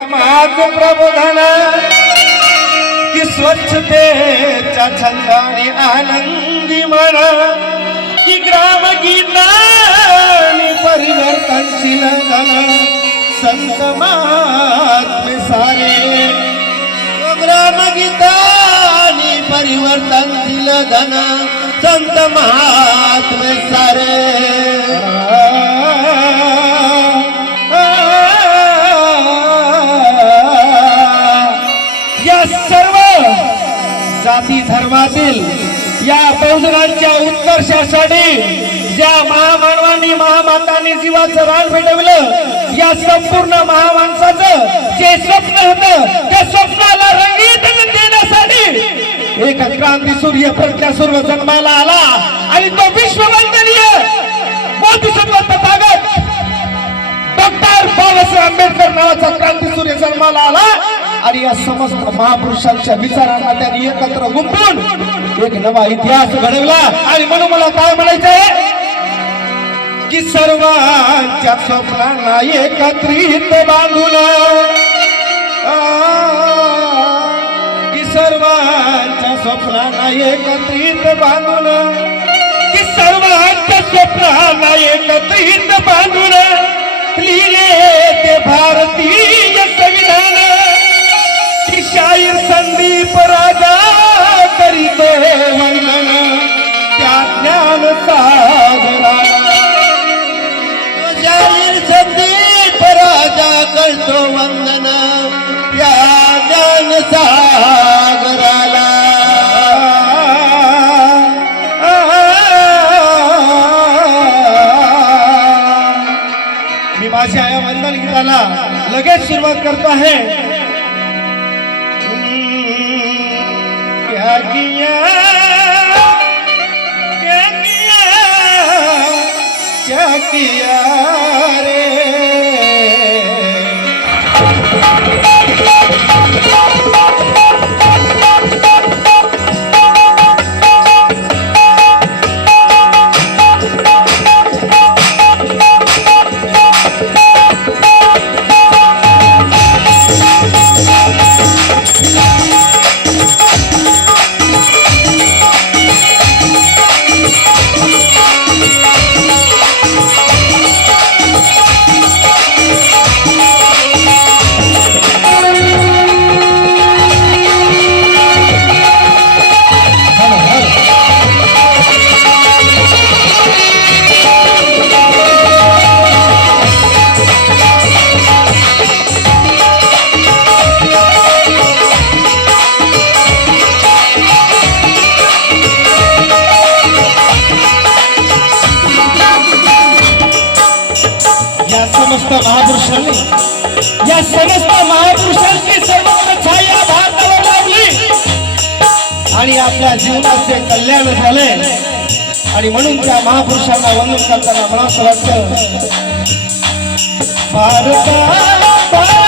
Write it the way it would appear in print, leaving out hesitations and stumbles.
माझं प्रबोधन की स्वच्छतेच्या छंदाने आनंदी म्हणा की ग्रामगीताने परिवर्तनशील धन संत महात्मे सारे ग्रामगीताने परिवर्तनशील धन संत महात्मे सारे सर्व जाती धर्मातील या बहुजनांच्या उत्कर्षासाठी ज्या महामानवांनी महामातांनी जीवाचं रान पेटवलं या संपूर्ण महामाणसाचं जे स्वप्न होतं त्या स्वप्नाला रंगीत देण्यासाठी एक क्रांती सूर्य प्रज्ञा सूर्य जन्माला आला आणि तो विश्ववंदनीय बोधिसत्व तथागत डॉक्टर बाबासाहेब आंबेडकर नावाचा क्रांती सूर्य जन्माला आला आणि या समस्त महापुरुषांच्या विचारांना त्यांनी एकत्र गुंफून एक नवा इतिहास घडवला आणि म्हणून मला काय म्हणायचंय की सर्वांच्या स्वप्नांना एकत्रित बांधून की सर्वांच्या स्वप्नांना एकत्रित बांधून की सर्वांच्या स्वप्नांना एकत्रित बांधून लिहिले ते भारतीय संविधान शाहीर संदीप राजा करीतो वंदन त्या ज्ञान सागराला शाहीर संदीप राजा करतो वंदन त्या ज्ञान सागराला मी माझ्या या वंदन गीताला लगेच सुरुवात करतो आहे क्या किया रे या समस्त महापुरुषांची सर्वत्र छाया भारतावर लावली आणि आपल्या जीवनाचे कल्याण झाले आणि म्हणून त्या महापुरुषांना वंदन करताना मला असं वाटतं भारता